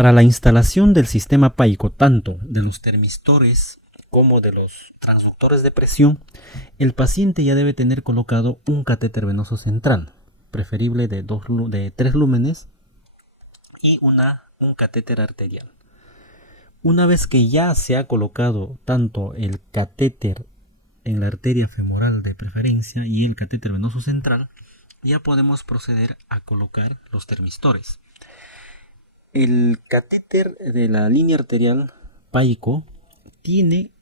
Para la instalación del sistema PAICO, tanto de los termistores como de los transductores de presión, el paciente ya debe tener colocado un catéter venoso central, preferible de 3 lúmenes, y un catéter arterial. Una vez que ya se ha colocado tanto el catéter en la arteria femoral de preferencia y el catéter venoso central, ya podemos proceder a colocar los termistores. El catéter de la línea arterial PAICO tiene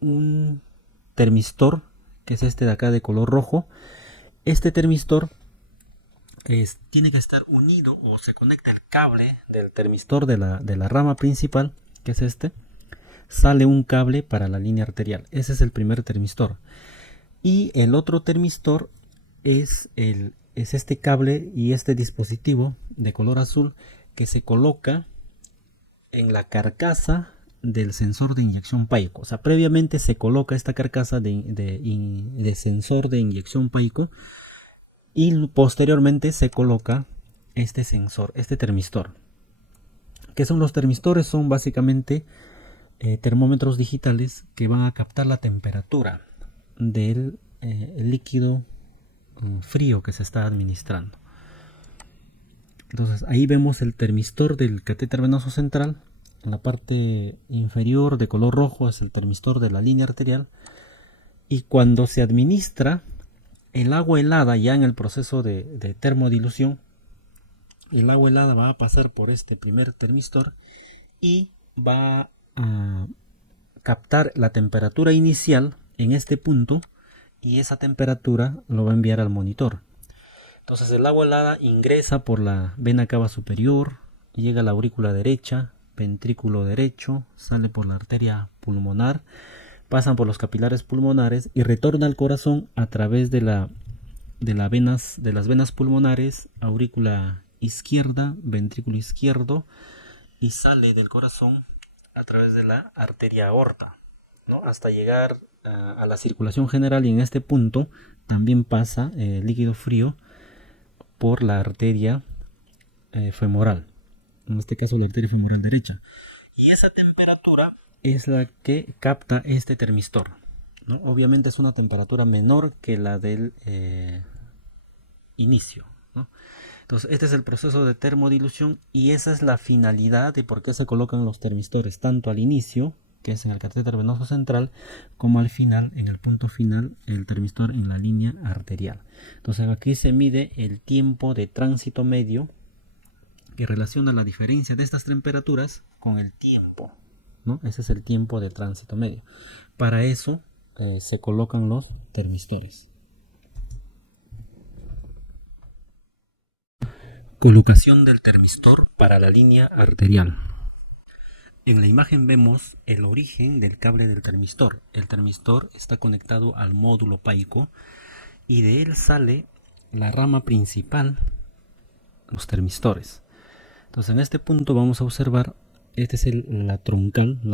un termistor, que es este de acá de color rojo. Este termistor tiene que estar unido, o se conecta el cable del termistor de la rama principal, que es este. Sale un cable para la línea arterial. Ese es el primer termistor. Y el otro termistor es este cable y este dispositivo de color azul que se coloca en la carcasa del sensor de inyección PAICO. O sea, previamente se coloca esta carcasa de sensor de inyección PAICO y posteriormente se coloca este sensor, este termistor. ¿Qué son los termistores? Son básicamente termómetros digitales que van a captar la temperatura del líquido frío que se está administrando. Entonces ahí vemos el termistor del catéter venoso central. En la parte inferior de color rojo es el termistor de la línea arterial. Y cuando se administra el agua helada ya en el proceso de termodilución, el agua helada va a pasar por este primer termistor y va a captar la temperatura inicial en este punto, y esa temperatura lo va a enviar al monitor. Entonces el agua helada ingresa por la vena cava superior, llega a la aurícula derecha, ventrículo derecho, sale por la arteria pulmonar, pasan por los capilares pulmonares y retorna al corazón a través de las venas pulmonares, aurícula izquierda, ventrículo izquierdo, y sale del corazón a través de la arteria aorta, ¿no? Hasta llegar a la circulación general, y en este punto también pasa líquido frío por la arteria femoral, en este caso la arteria femoral derecha, y esa temperatura es la que capta este termistor, ¿no? Obviamente es una temperatura menor que la del inicio, ¿no? Entonces este es el proceso de termodilución, y esa es la finalidad de por qué se colocan los termistores tanto al inicio, que es en el catéter venoso central, como al final, en el punto final, el termistor en la línea arterial. Entonces aquí se mide el tiempo de tránsito medio, que relaciona la diferencia de estas temperaturas con el tiempo, ¿no? Ese es el tiempo de tránsito medio. Para eso se colocan los termistores. Colocación del termistor para la línea arterial. En la imagen vemos el origen del cable del termistor. El termistor está conectado al módulo PAICO y de él sale la rama principal, los termistores. Entonces en este punto vamos a observar, esta es la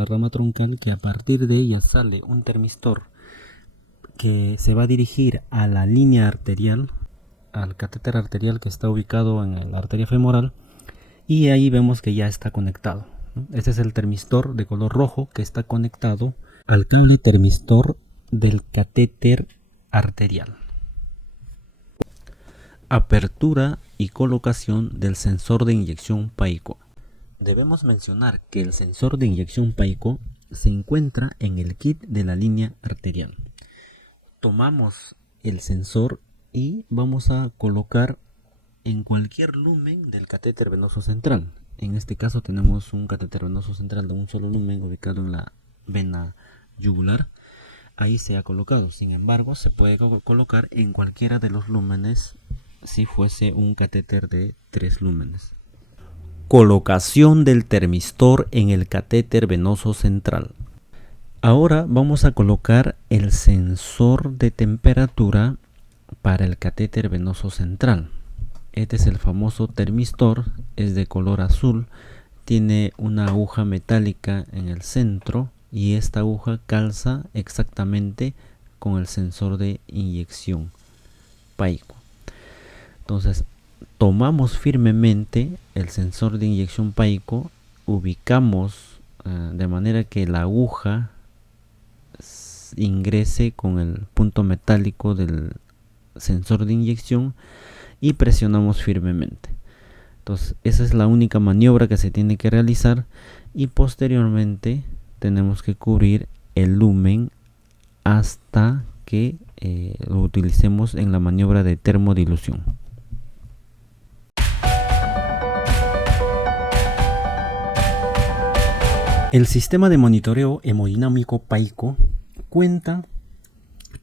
rama troncal, que a partir de ella sale un termistor que se va a dirigir a la línea arterial, al catéter arterial que está ubicado en la arteria femoral, y ahí vemos que ya está conectado. Este es el termistor de color rojo que está conectado al cable termistor del catéter arterial. Apertura y colocación del sensor de inyección PAICO. Debemos mencionar que el sensor de inyección PAICO se encuentra en el kit de la línea arterial. Tomamos el sensor y vamos a colocar en cualquier lumen del catéter venoso central. En este caso tenemos un catéter venoso central de un solo lumen ubicado en la vena yugular. Ahí se ha colocado. Sin embargo, se puede colocar en cualquiera de los lúmenes si fuese un catéter de 3 lúmenes. Colocación del termistor en el catéter venoso central. Ahora vamos a colocar el sensor de temperatura para el catéter venoso central. Este es el famoso termistor, es de color azul, tiene una aguja metálica en el centro y esta aguja calza exactamente con el sensor de inyección PAICO. Entonces tomamos firmemente el sensor de inyección PAICO ubicamos de manera que la aguja ingrese con el punto metálico del sensor de inyección y presionamos firmemente. Entonces esa es la única maniobra que se tiene que realizar y posteriormente tenemos que cubrir el lumen hasta que lo utilicemos en la maniobra de termodilución. El sistema de monitoreo hemodinámico PAICO cuenta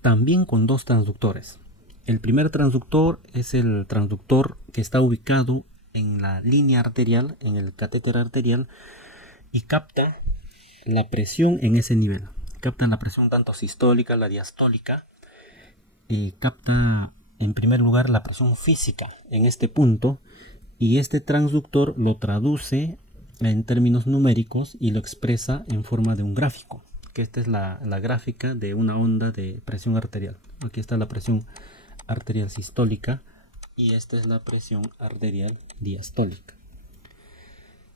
también con dos transductores. El primer transductor es el transductor que está ubicado en la línea arterial, en el catéter arterial, y capta la presión en ese nivel. Capta la presión tanto sistólica, la diastólica, y capta en primer lugar la presión física en este punto, y este transductor lo traduce en términos numéricos y lo expresa en forma de un gráfico, que esta es la gráfica de una onda de presión arterial. Aquí está la presión arterial sistólica y esta es la presión arterial diastólica.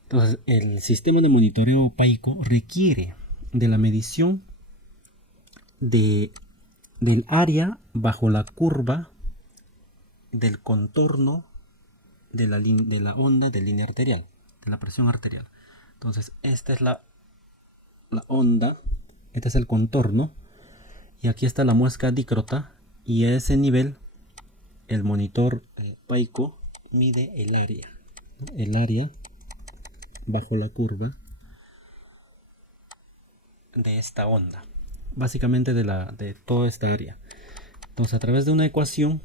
Entonces, el sistema de monitoreo PAICO requiere de la medición del área bajo la curva del contorno de la onda de línea arterial, de la presión arterial. Entonces, esta es la onda, este es el contorno, y aquí está la muesca dícrota, y a ese nivel el monitor PAICO mide el área bajo la curva de esta onda, básicamente de toda esta área. Entonces, a través de una ecuación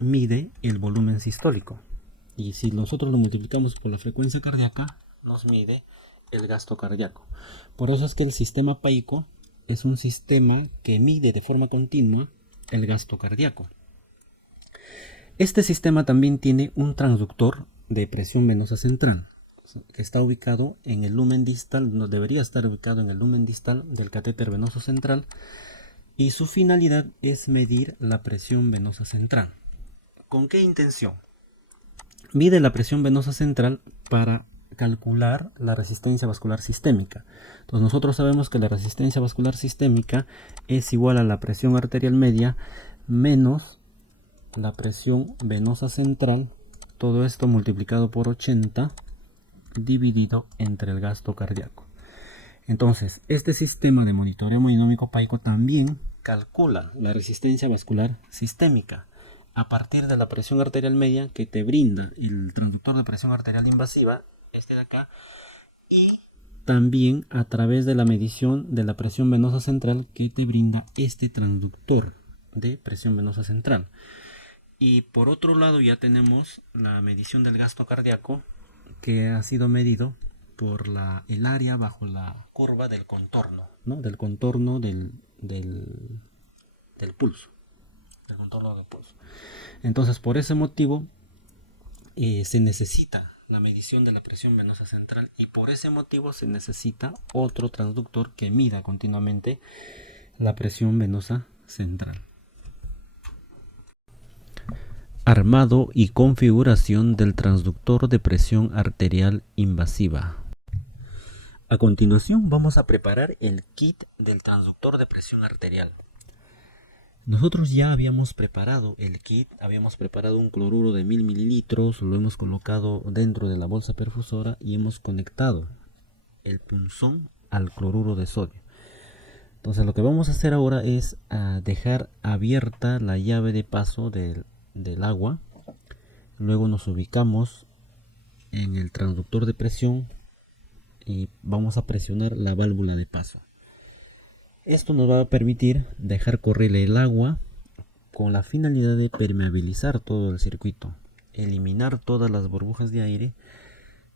mide el volumen sistólico, y si nosotros lo multiplicamos por la frecuencia cardíaca nos mide el gasto cardíaco. Por eso es que el sistema PAICO es un sistema que mide de forma continua el gasto cardíaco. Este sistema también tiene un transductor de presión venosa central que está ubicado en el lumen distal, no debería estar ubicado en el lumen distal del catéter venoso central, y su finalidad es medir la presión venosa central. ¿Con qué intención? Mide la presión venosa central para calcular la resistencia vascular sistémica. Entonces nosotros sabemos que la resistencia vascular sistémica es igual a la presión arterial media menos la presión venosa central, todo esto multiplicado por 80 dividido entre el gasto cardíaco. Entonces, este sistema de monitoreo hemodinámico PAICO también calcula la resistencia vascular sistémica a partir de la presión arterial media que te brinda el transductor de presión arterial invasiva, este de acá, y también a través de la medición de la presión venosa central que te brinda este transductor de presión venosa central. Y por otro lado ya tenemos la medición del gasto cardíaco, que ha sido medido por el área bajo la curva del contorno, ¿no? Del contorno del pulso. Del contorno del pulso. Entonces, por ese motivo, se necesita la medición de la presión venosa central, y por ese motivo se necesita otro transductor que mida continuamente la presión venosa central. Armado y configuración del transductor de presión arterial invasiva. A continuación vamos a preparar el kit del transductor de presión arterial. Nosotros ya habíamos preparado el kit, habíamos preparado un cloruro de 1000 mililitros, lo hemos colocado dentro de la bolsa perfusora y hemos conectado el punzón al cloruro de sodio. Entonces lo que vamos a hacer ahora es dejar abierta la llave de paso del agua. Luego nos ubicamos en el transductor de presión y vamos a presionar la válvula de paso. Esto nos va a permitir dejar correr el agua con la finalidad de permeabilizar todo el circuito, eliminar todas las burbujas de aire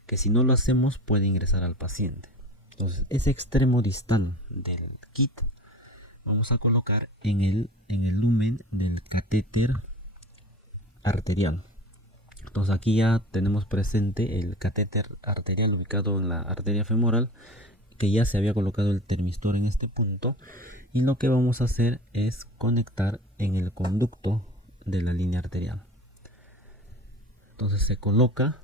que si no lo hacemos puede ingresar al paciente. Entonces ese extremo distal del kit vamos a colocar en el lumen del catéter arterial. Entonces aquí ya tenemos presente el catéter arterial ubicado en la arteria femoral, que ya se había colocado el termistor en este punto, y lo que vamos a hacer es conectar en el conducto de la línea arterial. Entonces se coloca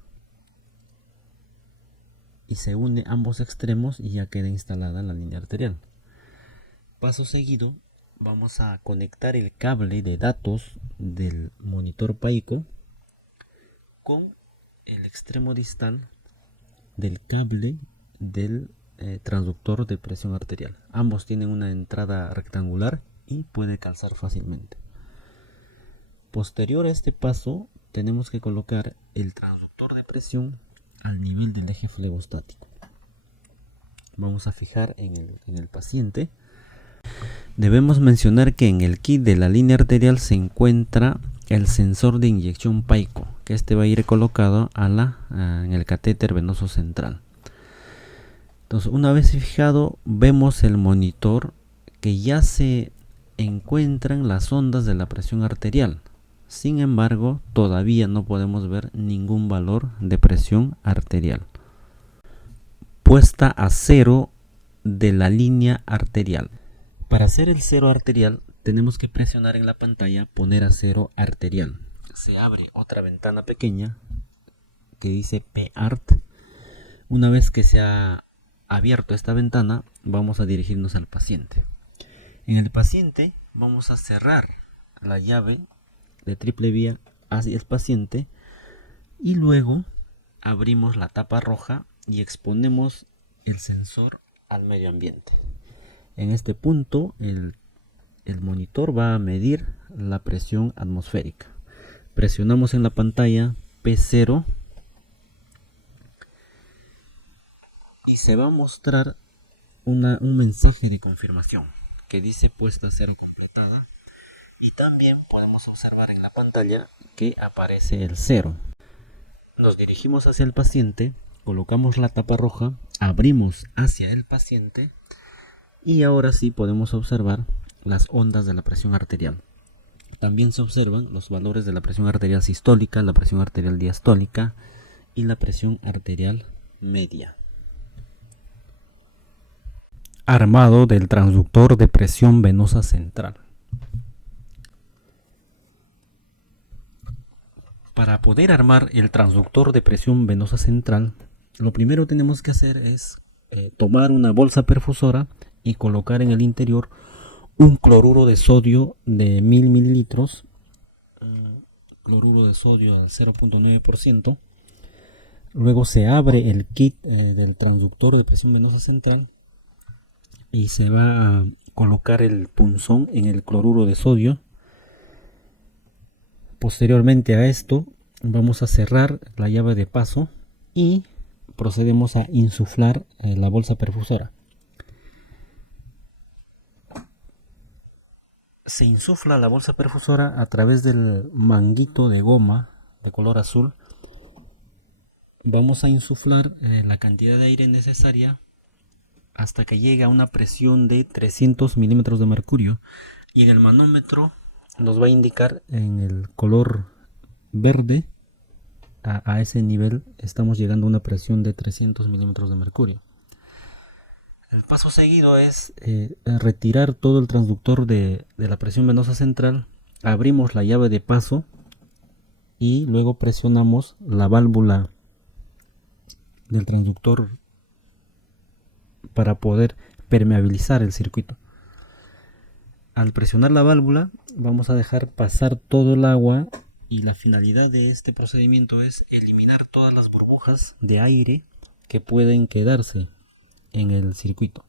y se une ambos extremos y ya queda instalada la línea arterial. Paso seguido, vamos a conectar el cable de datos del monitor PAICO con el extremo distal del cable del transductor de presión arterial. Ambos tienen una entrada rectangular y puede calzar fácilmente. Posterior a este paso, tenemos que colocar el transductor de presión al nivel del eje flebostático. Vamos a fijar en el paciente. Debemos mencionar que en el kit de la línea arterial se encuentra el sensor de inyección PAICO, que este va a ir colocado en el catéter venoso central. Entonces, una vez fijado, vemos el monitor que ya se encuentran las ondas de la presión arterial. Sin embargo, todavía no podemos ver ningún valor de presión arterial. Puesta a cero de la línea arterial. Para hacer el cero arterial, tenemos que presionar en la pantalla poner a cero arterial. Se abre otra ventana pequeña que dice PART. Una vez que se ha abierto esta ventana, vamos a dirigirnos al paciente. En el paciente vamos a cerrar la llave de triple vía hacia el paciente y luego abrimos la tapa roja y exponemos el sensor al medio ambiente. En este punto el monitor va a medir la presión atmosférica. Presionamos en la pantalla P0 y se va a mostrar un mensaje de confirmación que dice puesta a cero completada, y también podemos observar en la pantalla que aparece el 0. Nos dirigimos hacia el paciente, colocamos la tapa roja, abrimos hacia el paciente y ahora sí podemos observar las ondas de la presión arterial. También se observan los valores de la presión arterial sistólica, la presión arterial diastólica y la presión arterial media. Armado del transductor de presión venosa central. Para poder armar el transductor de presión venosa central, lo primero que tenemos que hacer es tomar una bolsa perfusora y colocar en el interior un cloruro de sodio de 1000 mililitros, cloruro de sodio al 0.9%. Luego se abre el kit del transductor de presión venosa central y se va a colocar el punzón en el cloruro de sodio. Posteriormente a esto vamos a cerrar la llave de paso y procedemos a insuflar la bolsa perfusora. Se insufla la bolsa perfusora a través del manguito de goma de color azul. Vamos a insuflar la cantidad de aire necesaria hasta que llegue a una presión de 300 milímetros de mercurio, y en el manómetro nos va a indicar en el color verde. A ese nivel estamos llegando a una presión de 300 milímetros de mercurio. El paso seguido es retirar todo el transductor de la presión venosa central. Abrimos la llave de paso y luego presionamos la válvula del transductor para poder permeabilizar el circuito. Al presionar la válvula vamos a dejar pasar todo el agua, y la finalidad de este procedimiento es eliminar todas las burbujas de aire que pueden quedarse en el circuito.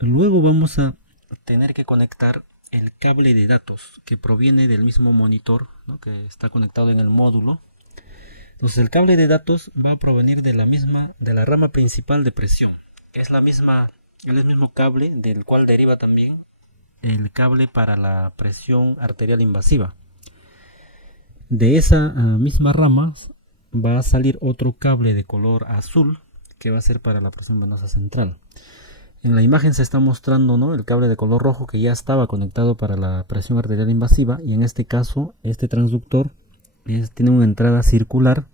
Luego vamos a tener que conectar el cable de datos que proviene del mismo monitor, ¿no?, que está conectado en el módulo. Entonces el cable de datos va a provenir de la rama principal de presión. Es el mismo cable del cual deriva también el cable para la presión arterial invasiva. De esa misma rama va a salir otro cable de color azul que va a ser para la presión venosa central. En la imagen se está mostrando, ¿no?, el cable de color rojo que ya estaba conectado para la presión arterial invasiva, y en este caso este transductor tiene una entrada circular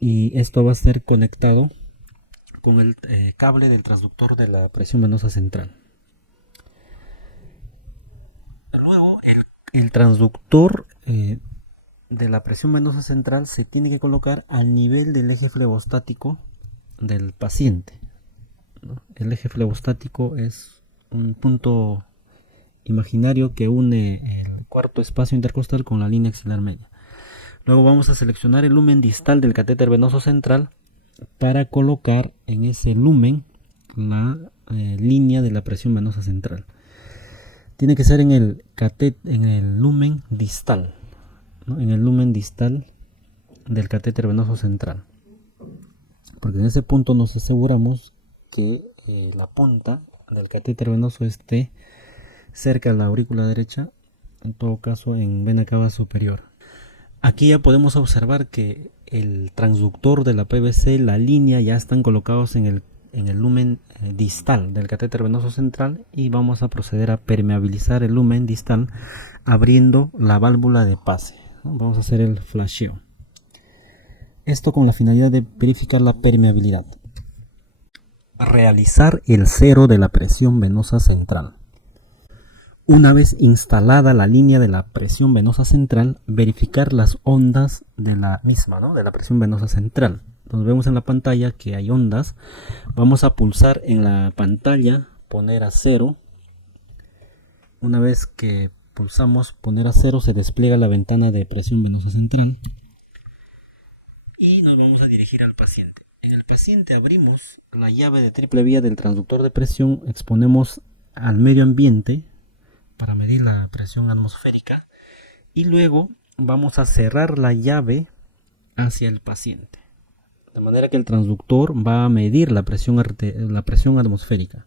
y esto va a ser conectado con el cable del transductor de la presión venosa central. Luego el transductor de la presión venosa central se tiene que colocar al nivel del eje flebostático del paciente, ¿no? El eje flebostático es un punto imaginario que une el cuarto espacio intercostal con la línea axilar media. Luego vamos a seleccionar el lumen distal del catéter venoso central para colocar en ese lumen la línea de la presión venosa central. Tiene que ser en el lumen distal, ¿no? En el lumen distal del catéter venoso central, porque en ese punto nos aseguramos que la punta del catéter venoso esté cerca de la aurícula derecha, en todo caso en vena cava superior. Aquí ya podemos observar que el transductor de la PVC, la línea, ya están colocados en el lumen distal del catéter venoso central, y vamos a proceder a permeabilizar el lumen distal abriendo la válvula de pase, ¿no? Vamos a hacer el flasheo. Esto con la finalidad de verificar la permeabilidad. Realizar el cero de la presión venosa central. Una vez instalada la línea de la presión venosa central, verificar las ondas de la misma, ¿no? De la presión venosa central. Entonces vemos en la pantalla que hay ondas. Vamos a pulsar en la pantalla, poner a 0. Una vez que pulsamos poner a 0, se despliega la ventana de presión venosa central. Y nos vamos a dirigir al paciente. En el paciente abrimos la llave de triple vía del transductor de presión, exponemos al medio ambiente para medir la presión atmosférica, y luego vamos a cerrar la llave hacia el paciente, de manera que el transductor va a medir la presión atmosférica.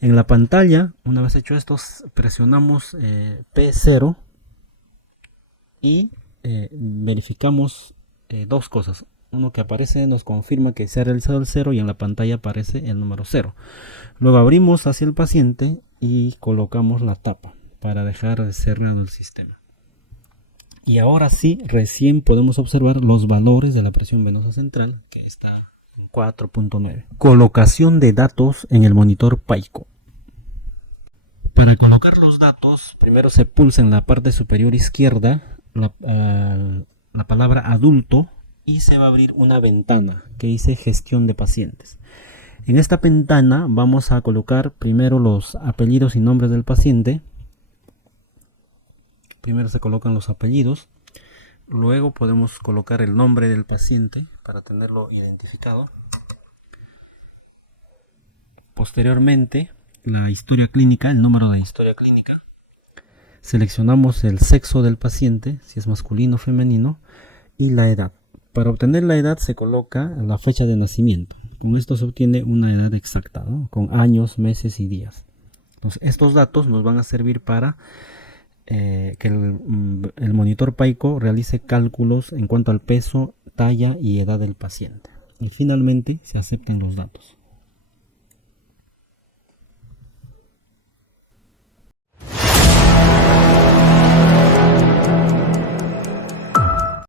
En la pantalla, una vez hecho esto, presionamos P0 y verificamos dos cosas. Uno, que aparece, nos confirma que se ha realizado el 0, y en la pantalla aparece el número 0. Luego abrimos hacia el paciente y colocamos la tapa para dejar cerrado el sistema. Y ahora sí, recién podemos observar los valores de la presión venosa central, que está en 4.9. Colocación de datos en el monitor PAICO. Para colocar los datos, primero se pulsa en la parte superior izquierda la palabra adulto, y se va a abrir una ventana que dice gestión de pacientes. En esta ventana vamos a colocar primero los apellidos y nombres del paciente. Primero se colocan los apellidos, luego podemos colocar el nombre del paciente para tenerlo identificado. Posteriormente, la historia clínica, el número de historia clínica. Seleccionamos el sexo del paciente, si es masculino o femenino, y la edad. Para obtener la edad se coloca la fecha de nacimiento. Con esto se obtiene una edad exacta, ¿no? Con años, meses y días. Entonces, estos datos nos van a servir para que el monitor PAICO realice cálculos en cuanto al peso, talla y edad del paciente. Y finalmente se aceptan los datos.